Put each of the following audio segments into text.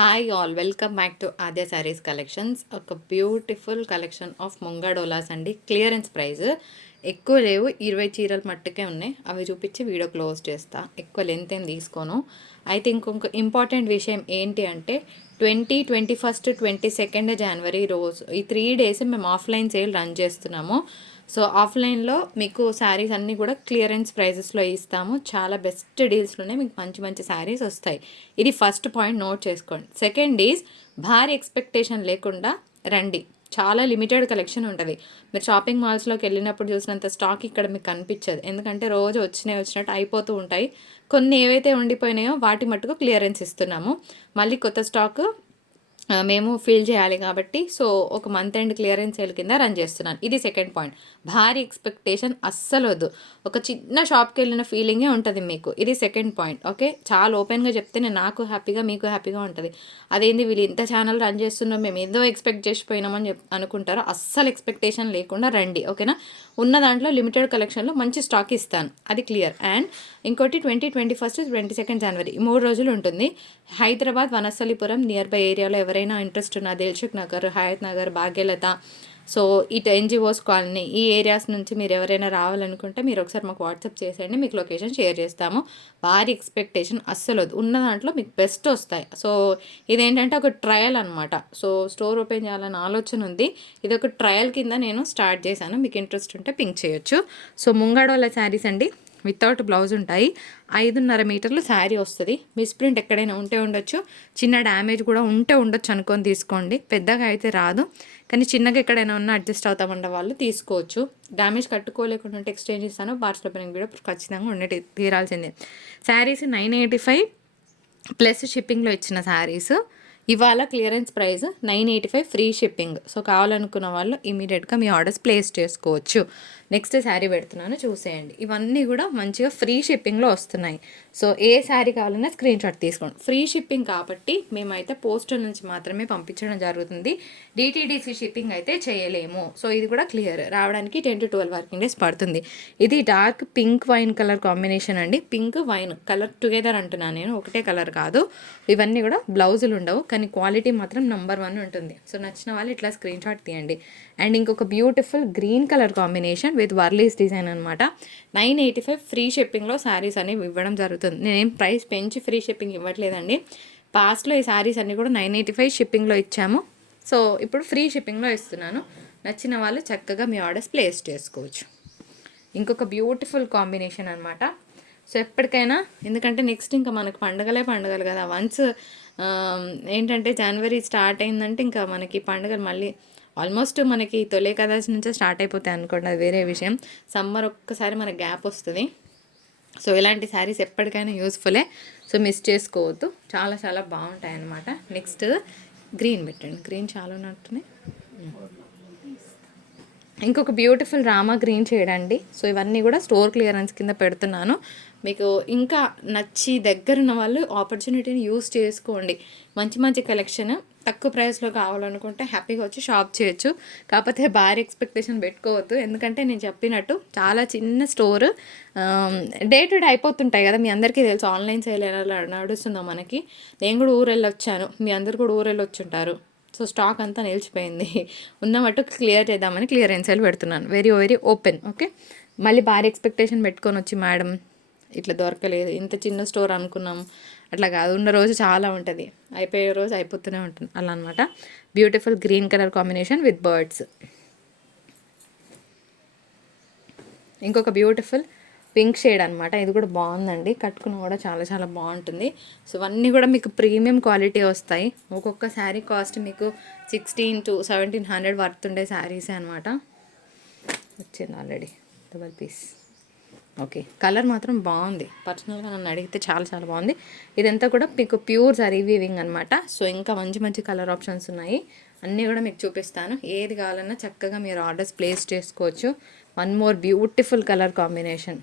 Hi all, welcome back to Aadya Sarees collections. ఒక beautiful collection of munga dolas అండి. Clearance price ఎక్కువ లేవు, 20 చీరలు మట్టుకే ఉన్నాయి. అవి చూపించి వీడియో క్లోజ్ చేస్తా. ఎక్కువ లెంత్ ఏం తీసుకోను. అయితే ఇంకొక ఇంపార్టెంట్ విషయం ఏంటి అంటే 21st 22nd జనవరి రోజు ఈ 3 days మేము ఆఫ్లైన్ సేల్ రన్ చేస్తున్నాము. సో ఆఫ్లైన్లో మీకు శారీస్ అన్నీ కూడా క్లియరెన్స్ ప్రైజెస్లో ఇస్తాము. చాలా బెస్ట్ డీల్స్లోనే మీకు మంచి మంచి శారీస్ వస్తాయి. ఇది ఫస్ట్ పాయింట్ నోట్ చేసుకోండి. సెకండ్ ఈజ్ భారీ ఎక్స్పెక్టేషన్ లేకుండా రండి. చాలా లిమిటెడ్ కలెక్షన్ ఉంటుంది. మీరు షాపింగ్ మాల్స్లోకి వెళ్ళినప్పుడు చూసినంత స్టాక్ ఇక్కడ మీకు కనిపించదు. ఎందుకంటే రోజు వచ్చినట్టు అయిపోతూ ఉంటాయి. కొన్ని ఏవైతే ఉండిపోయినాయో వాటి మట్టుకు క్లియరెన్స్ ఇస్తున్నాము. మళ్ళీ కొత్త స్టాక్ మేము ఫిల్ చేయాలి కాబట్టి సో ఒక మంత్ ఎండ్ క్లియరెన్స్ సేల్ కింద రన్ చేస్తున్నాను. ఇది సెకండ్ పాయింట్. భారీ ఎక్స్పెక్టేషన్ అస్సలు వద్దు. ఒక చిన్న షాప్కి వెళ్ళిన ఫీలింగే ఉంటుంది మీకు. ఇది సెకండ్ పాయింట్. ఓకే, చాలా ఓపెన్గా చెప్తేనే నాకు హ్యాపీగా మీకు హ్యాపీగా ఉంటుంది. అదేంది వీళ్ళు ఇంత ఛానల్ రన్ చేస్తున్నాం, మేము ఏదో ఎక్స్పెక్ట్ చేసిపోయినామని అనుకుంటారో అస్సలు ఎక్స్పెక్టేషన్ లేకుండా రండి. ఓకేనా, ఉన్న దాంట్లో లిమిటెడ్ కలెక్షన్లో మంచి స్టాక్ ఇస్తాను, అది క్లియర్. అండ్ ఇంకోటి 21st 22nd జనవరి 3 రోజులు ఉంటుంది. హైదరాబాద్ వనస్థలిపురం నియర్ బై ఏరియాలో ఎవరైనా ఇంట్రెస్ట్ ఉన్న దిల్సుఖ్ నగర్, హయత్ నగర్, భాగ్యలత, సో ఇటు ఎన్జిఓస్ కాలనీ ఈ ఏరియాస్ నుంచి మీరు ఎవరైనా రావాలనుకుంటే మీరు ఒకసారి మాకు వాట్సాప్ చేసేయండి, మీకు లొకేషన్ షేర్ చేస్తాము. భారీ ఎక్స్పెక్టేషన్ అస్సలు వద్దు. ఉన్న దాంట్లో మీకు బెస్ట్ వస్తాయి. సో ఇదేంటంటే ఒక ట్రయల్ అనమాట. సో స్టోర్ ఓపెన్ చేయాలని ఆలోచన ఉంది. ఇది ఒక ట్రయల్ కింద నేను స్టార్ట్ చేశాను. మీకు ఇంట్రెస్ట్ ఉంటే పింక్ చేయొచ్చు. సో ముంగాడోళ్ళ శారీస్ అండి, వితౌట్ బ్లౌజ్ ఉంటాయి. 5.5 మీటర్లు శారీ వస్తుంది. మిస్ప్రింట్ ఎక్కడైనా ఉంటే ఉండొచ్చు, చిన్న డ్యామేజ్ కూడా ఉంటే ఉండొచ్చు అనుకొని తీసుకోండి. పెద్దగా అయితే రాదు, కానీ చిన్నగా ఎక్కడైనా ఉన్న అడ్జస్ట్ అవుతామన్న వాళ్ళు తీసుకోవచ్చు. డ్యామేజ్ కట్టుకోలేకుండా ఉంటే ఎక్స్చేంజ్ ఇస్తాను. పార్సల్ ఓపెనింగ్ కూడా ఖచ్చితంగా ఉండే తీరాల్సిందే. శారీస్ 985 ప్లస్ షిప్పింగ్లో ఇచ్చిన శారీస్. ఇవాళ clearance price 985 free shipping. So కావాలనుకున్న వాళ్ళు ఇమీడియట్గా మీ ఆర్డర్స్ ప్లేస్ చేసుకోవచ్చు. నెక్స్ట్ శారీ పెడుతున్నాను, చూసేయండి. ఇవన్నీ కూడా మంచిగా ఫ్రీ షిప్పింగ్లో వస్తున్నాయి. సో ఏ శారీ కావాలన్నా స్క్రీన్ షాట్ తీసుకోండి. ఫ్రీ షిప్పింగ్ కాబట్టి మేమైతే పోస్టల్ నుంచి మాత్రమే పంపించడం జరుగుతుంది. డిటీడీసీ షిప్పింగ్ అయితే చేయలేము. సో ఇది కూడా క్లియర్. రావడానికి 10 to 12 వర్కింగ్ డేస్ పడుతుంది. ఇది dark pink wine colour combination అండి. పింక్ వైన్ కలర్ టుగెదర్ అంటున్నాను నేను, ఒకటే కలర్ కాదు. ఇవన్నీ కూడా బ్లౌజులు ఉండవు, కానీ క్వాలిటీ మాత్రం నెంబర్ 1 ఉంటుంది. సో నచ్చిన వాళ్ళు ఇట్లా స్క్రీన్ షాట్ తీయండి. అండ్ ఇంకొక beautiful green colour combination with Warlis design అనమాట. 985 ఫ్రీ షిప్పింగ్లో శారీస్ అనేవి ఇవ్వడం జరుగుతుంది. నేనేం ప్రైస్ పెంచి ఫ్రీ షిప్పింగ్ ఇవ్వట్లేదండి. పాస్ట్లో ఈ శారీస్ అన్నీ కూడా 985 షిప్పింగ్లో ఇచ్చాము. సో ఇప్పుడు ఫ్రీ షిప్పింగ్లో ఇస్తున్నాను. నచ్చిన వాళ్ళు చక్కగా మీ ఆర్డర్స్ ప్లేస్ చేసుకోవచ్చు. ఇంకొక బ్యూటిఫుల్ కాంబినేషన్ అనమాట. సో ఎప్పటికైనా, ఎందుకంటే నెక్స్ట్ ఇంకా మనకు పండుగలు కదా. వన్స్ ఏంటంటే జనవరి స్టార్ట్ అయిందంటే ఇంకా మనకి పండుగలు మళ్ళీ ఆల్మోస్ట్ మనకి తొలి ఏకాదశి నుంచే స్టార్ట్ అయిపోతాయి అనుకోండి, అది వేరే విషయం. సమ్మర్ ఒక్కసారి మనకు గ్యాప్ వస్తుంది. సో ఇలాంటి శారీస్ ఎప్పటికైనా యూస్ఫుల్లే. సో మిస్ చేసుకోవద్దు, చాలా చాలా బాగుంటాయి అన్నమాట. నెక్స్ట్ గ్రీన్ పెట్టండి, గ్రీన్ చాలా ఉన్నట్టున్నాయి. ఇంకొక బ్యూటిఫుల్ రామా గ్రీన్ చేయడండి. సో ఇవన్నీ కూడా స్టోర్ క్లియరెన్స్ కింద పెడుతున్నాను. మీకు ఇంకా నచ్చి దగ్గరున్న వాళ్ళు ఆపర్చునిటీని యూస్ చేసుకోండి. మంచి మంచి కలెక్షన్ తక్కువ ప్రైస్లో కావాలనుకుంటే హ్యాపీగా వచ్చి షాప్ చేయొచ్చు. కాకపోతే భారీ ఎక్స్పెక్టేషన్ పెట్టుకోవద్దు, ఎందుకంటే నేను చెప్పినట్టు చాలా చిన్న స్టోర్. డే టు డే అయిపోతుంటాయి కదా, మీ అందరికీ తెలుసు. ఆన్లైన్ సేల్ ఎలా నడుస్తుందో మనకి. నేను కూడా ఊరు వెళ్ళొచ్చాను, మీ అందరు కూడా ఊరు వెళ్ళొచ్చుంటారు. సో స్టాక్ అంతా నిలిచిపోయింది. ఉన్న మట్టుకు క్లియర్ చేద్దామని క్లియరెన్స్ సేల్ పెడుతున్నాను. Very very open. ఓకే, మళ్ళీ భారీ ఎక్స్పెక్టేషన్ పెట్టుకొని వచ్చి మేడం ఇట్లా దొరకలేదు, ఇంత చిన్న స్టోర్ అనుకున్నాం, అట్లా కాదు. ఉన్న రోజు చాలా ఉంటుంది, అయిపోయే రోజు అయిపోతూనే ఉంటుంది, అలా అనమాట. Beautiful green colour combination with birds. ఇంకొక బ్యూటిఫుల్ పింక్ షేడ్ అనమాట. ఇది కూడా బాగుందండి, కట్టుకున్న కూడా చాలా చాలా బాగుంటుంది. సో ఇవన్నీ కూడా మీకు ప్రీమియం క్వాలిటీ వస్తాయి. ఒక్కొక్క శారీ కాస్ట్ మీకు 1600 to 1700 వర్త్ ఉండే శారీసే అనమాట. వచ్చింది already double piece. Okay, colour మాత్రం బాగుంది. పర్సనల్గా నన్ను అడిగితే చాలా చాలా బాగుంది. ఇదంతా కూడా మీకు ప్యూర్ జరీ వీవింగ్ అనమాట. సో ఇంకా మంచి మంచి కలర్ ఆప్షన్స్ ఉన్నాయి, అన్నీ కూడా మీకు చూపిస్తాను. ఏది కావాలన్నా చక్కగా మీరు ఆర్డర్స్ ప్లేస్ చేసుకోవచ్చు. One more beautiful colour combination,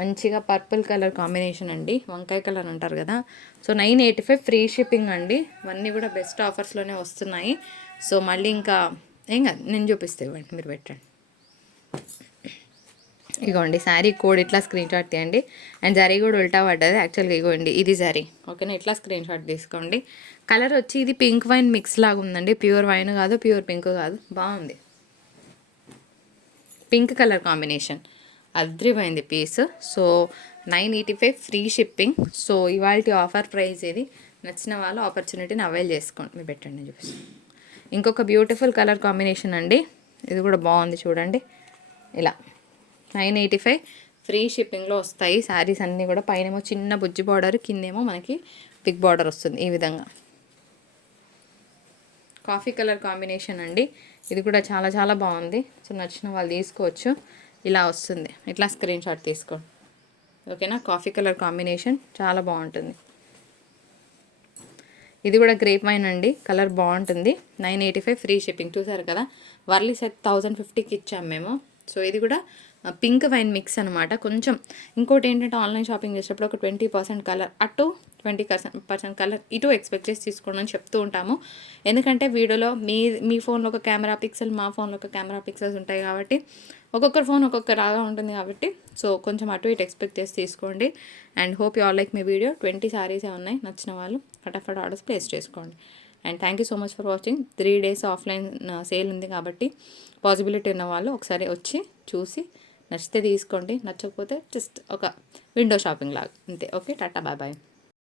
మంచిగా పర్పుల్ కలర్ కాంబినేషన్ అండి, వంకాయ కలర్ అంటారు కదా. సో 985 ఫ్రీ షిప్పింగ్ అండి. ఇవన్నీ కూడా బెస్ట్ ఆఫర్స్లోనే వస్తున్నాయి. సో మళ్ళీ ఇంకా ఏం కాదు, నేను చూపిస్తే ఇవ్వండి, మీరు పెట్టండి. ఇగోండి శారీ కోడ్ ఇట్లా స్క్రీన్ షాట్ తీయండి. అండ్ జరీ కూడా ఉల్టా పడ్డది యాక్చువల్గా. ఇగోండి ఇది జరీ, ఓకేనా. ఇట్లా స్క్రీన్ షాట్ తీసుకోండి. కలర్ వచ్చి ఇది పింక్ వైన్ మిక్స్ లాగా ఉందండి, ప్యూర్ వైన్ కాదు, ప్యూర్ పింక్ కాదు, బాగుంది. పింక్ కలర్ కాంబినేషన్ అద్రిపోయింది piece. So 985 free shipping. So ఇవాళ ఆఫర్ ప్రైస్ ఇది. నచ్చిన వాళ్ళు ఆపర్చునిటీని అవైల్ చేసుకోండి. మీరు పెట్టండి చూపిస్తాను. ఇంకొక బ్యూటిఫుల్ కలర్ కాంబినేషన్ అండి, ఇది కూడా బాగుంది చూడండి. ఇలా 985 ఫ్రీ షిప్పింగ్లో వస్తాయి శారీస్ అన్నీ కూడా. పైనేమో చిన్న బుజ్జి బార్డర్, కిందేమో మనకి బిగ్ బార్డర్ వస్తుంది ఈ విధంగా. కాఫీ కలర్ కాంబినేషన్ అండి, ఇది కూడా చాలా చాలా బాగుంది. సో నచ్చిన వాళ్ళు తీసుకోవచ్చు. ఇలా వస్తుంది, ఇట్లా స్క్రీన్ షాట్ తీసుకోండి, ఓకేనా. కాఫీ కలర్ కాంబినేషన్ చాలా బాగుంటుంది. ఇది కూడా గ్రేప్ వైన్ అండి, కలర్ బాగుంటుంది. 985 ఫ్రీ షిప్పింగ్. చూసారు కదా, వర్లీ సెట్ 1050కి ఇచ్చాము మేము. సో ఇది కూడా పింక్ వైన్ మిక్స్ అనమాట. కొంచెం ఇంకోటి ఏంటంటే ఆన్లైన్ షాపింగ్ చేసేటప్పుడు ఒక 20% కలర్ అటు 20% కలర్ ఇటు ఎక్స్పెక్ట్ చేసి తీసుకోండి అని చెప్తూ ఉంటాము. ఎందుకంటే వీడియోలో మీ ఫోన్లో ఒక కెమెరా పిక్సెల్, మా ఫోన్లో ఒక కెమెరా పిక్సెల్స్ ఉంటాయి కాబట్టి ఒక్కొక్కరి ఫోన్ ఒక్కొక్క రాగా ఉంటుంది కాబట్టి సో కొంచెం అటు ఇటు ఎక్స్పెక్ట్ చేసి తీసుకోండి. And hope you all like my video. 20 శారీసే ఉన్నాయి, నచ్చిన వాళ్ళు ఫటాఫట్ ఆర్డర్స్ ప్లేస్ చేసుకోండి. And thank you so much for watching. 3 days offline sale ఉంది కాబట్టి పాసిబిలిటీ ఉన్న వాళ్ళు ఒకసారి వచ్చి చూసి నచ్చితే తీసుకోండి, నచ్చకపోతే జస్ట్ ఒక విండో షాపింగ్ లాగా అంతే. Okay, tata, bye bye.